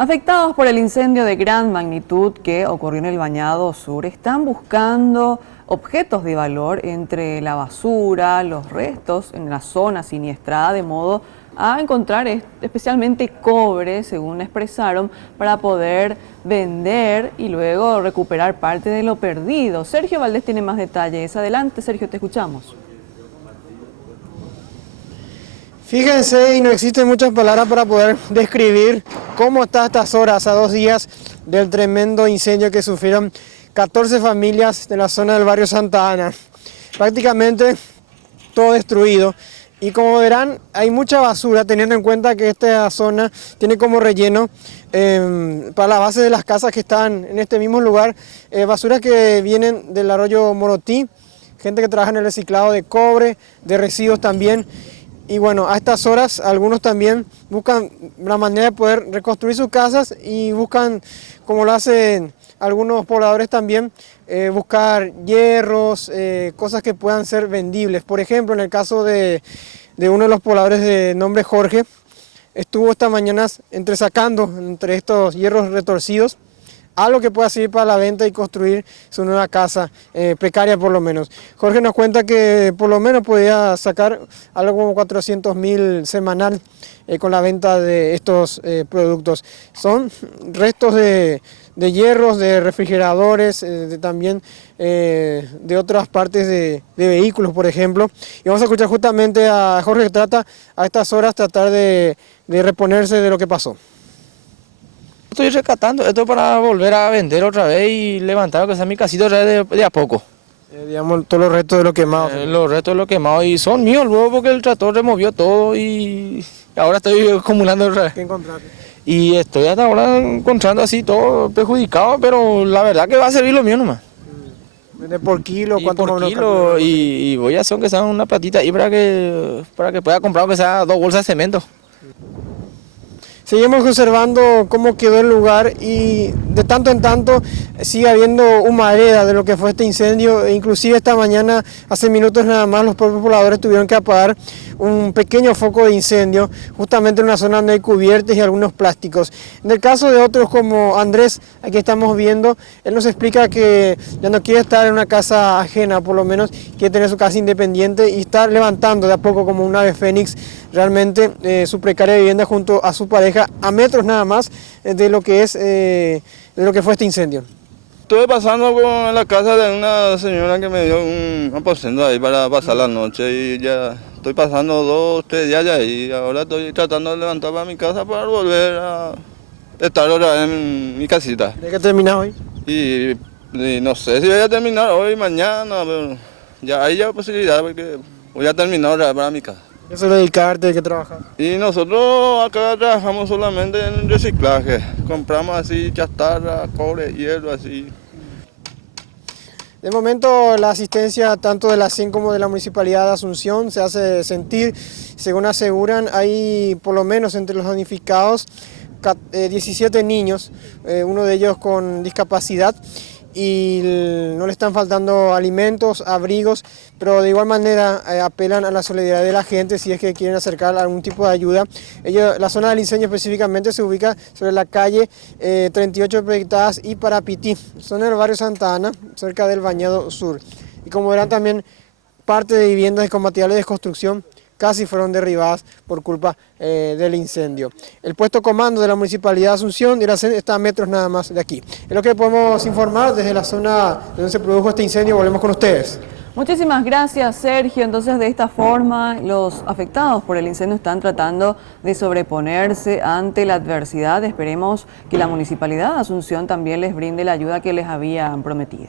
Afectados por el incendio de gran magnitud que ocurrió en el Bañado Sur, están buscando objetos de valor entre la basura, los restos en la zona siniestrada, de modo a encontrar especialmente cobre, según expresaron, para poder vender y luego recuperar parte de lo perdido. Sergio Valdés tiene más detalles. Adelante, Sergio, te escuchamos. Fíjense, y no existen muchas palabras para poder describir cómo está a estas horas, a 2 días del tremendo incendio que sufrieron 14 familias de la zona del barrio Santa Ana. Prácticamente todo destruido. Y como verán, hay mucha basura, teniendo en cuenta que esta zona tiene como relleno para la base de las casas que están en este mismo lugar, basura que vienen del arroyo Morotí, gente que trabaja en el reciclado de cobre, de residuos también. Y bueno, a estas horas algunos también buscan la manera de poder reconstruir sus casas y buscan, como lo hacen algunos pobladores también, buscar hierros, cosas que puedan ser vendibles. Por ejemplo, en el caso de uno de los pobladores de nombre Jorge, estuvo esta mañana entresacando entre estos hierros retorcidos algo que pueda servir para la venta y construir su nueva casa, precaria por lo menos. Jorge nos cuenta que por lo menos podía sacar algo como 400.000 semanal con la venta de estos productos. Son restos de hierros, de refrigeradores, también de otras partes de vehículos, por ejemplo. Y vamos a escuchar justamente a Jorge que trata a estas horas tratar de reponerse de lo que pasó. Estoy rescatando esto para volver a vender otra vez y levantar que sea mi casita otra vez de a poco. Digamos, todos los restos de lo quemado. Los restos de lo quemado y son míos luego porque el tractor removió todo y ahora estoy acumulando otra vez. ¿Qué encontraste? Y estoy hasta ahora encontrando así todo perjudicado, pero la verdad que va a servir lo mío nomás. ¿Vende por kilo? ¿Cuánto por kilo? Y voy a hacer que sea una platita ahí para que pueda comprar que sea 2 bolsas de cemento. Seguimos observando cómo quedó el lugar y de tanto en tanto sigue habiendo humareda de lo que fue este incendio. Inclusive esta mañana, hace minutos nada más, los propios pobladores tuvieron que apagar un pequeño foco de incendio justamente en una zona donde hay cubiertas y algunos plásticos. En el caso de otros como Andrés, aquí estamos viendo, él nos explica que ya no quiere estar en una casa ajena, por lo menos quiere tener su casa independiente y estar levantando de a poco como un ave fénix realmente su precaria vivienda junto a su pareja a metros nada más de lo que es de lo que fue este incendio. Estuve pasando en la casa de una señora que me dio un aposento ahí para pasar la noche y ya estoy pasando 2 o 3 días ya y ahora estoy tratando de levantar para mi casa para volver a estar otra vez en mi casita. ¿Tiene que terminar hoy? Y no sé si voy a terminar hoy, mañana, pero ya hay ya posibilidad porque voy a terminar otra vez para mi casa. ¿Qué suele dedicarte? ¿De qué trabajas? Y nosotros acá trabajamos solamente en reciclaje, compramos así chatarra, cobre, hierro, así. De momento la asistencia tanto de la CIEN como de la Municipalidad de Asunción se hace sentir. Según aseguran, hay por lo menos entre los damnificados 17 niños, uno de ellos con discapacidad, y no le están faltando alimentos, abrigos, pero de igual manera apelan a la solidaridad de la gente si es que quieren acercar algún tipo de ayuda. La zona del incendio específicamente se ubica sobre la calle 38 Proyectadas y Parapití, zona del barrio Santa Ana, cerca del Bañado Sur. Y como verán también parte de viviendas con materiales de construcción casi fueron derribadas por culpa del incendio. El puesto comando de la Municipalidad de Asunción y la CEN está a metros nada más de aquí. Es lo que podemos informar desde la zona donde se produjo este incendio. Volvemos con ustedes. Muchísimas gracias, Sergio. Entonces, de esta forma, los afectados por el incendio están tratando de sobreponerse ante la adversidad. Esperemos que la Municipalidad de Asunción también les brinde la ayuda que les habían prometido.